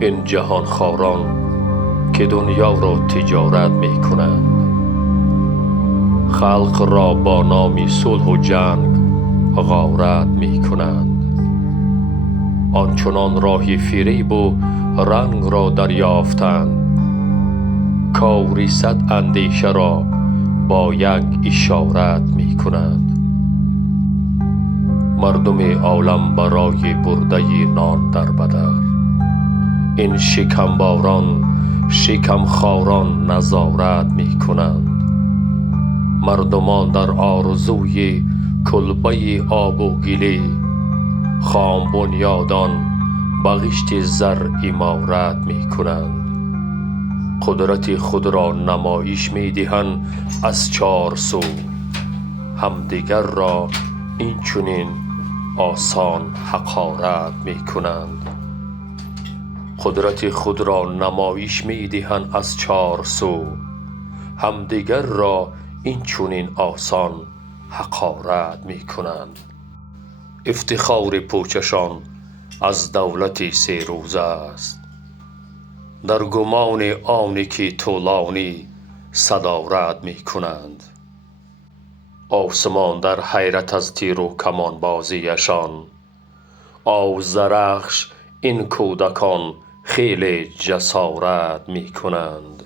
این جهان خواران که دنیا را تجارت می کنند، خلق را با نام صلح و جنگ غارت می کنند. آنچنان راه فریب و رنگ را دریافتند، کار صد اندیشه را با یک اشارت می کنند. مردم عالم برای برده نان در بدر، این شکمباران شکم خواران نظارت می کنند. مردمان در آرزوی کلبه آب و گلی، خام بنیادان بغشت زر عمارت می کنند. قدرت خود را نمایش می دهند از چار سو، همدیگر را این چنین آسان حقارت می کنند. قدرت خود را نمایش می دهند از چار سو، همدیگر را این چنین آسان حقارت می کنند. افتخار پوچشان از دولت سه روزه است، در گمان آنی که طولانی صدارت می کنند. آسمان در حیرت از تیر و کمان بازیشان، آوزرخش این کودکان خیلی جسارت می کنند.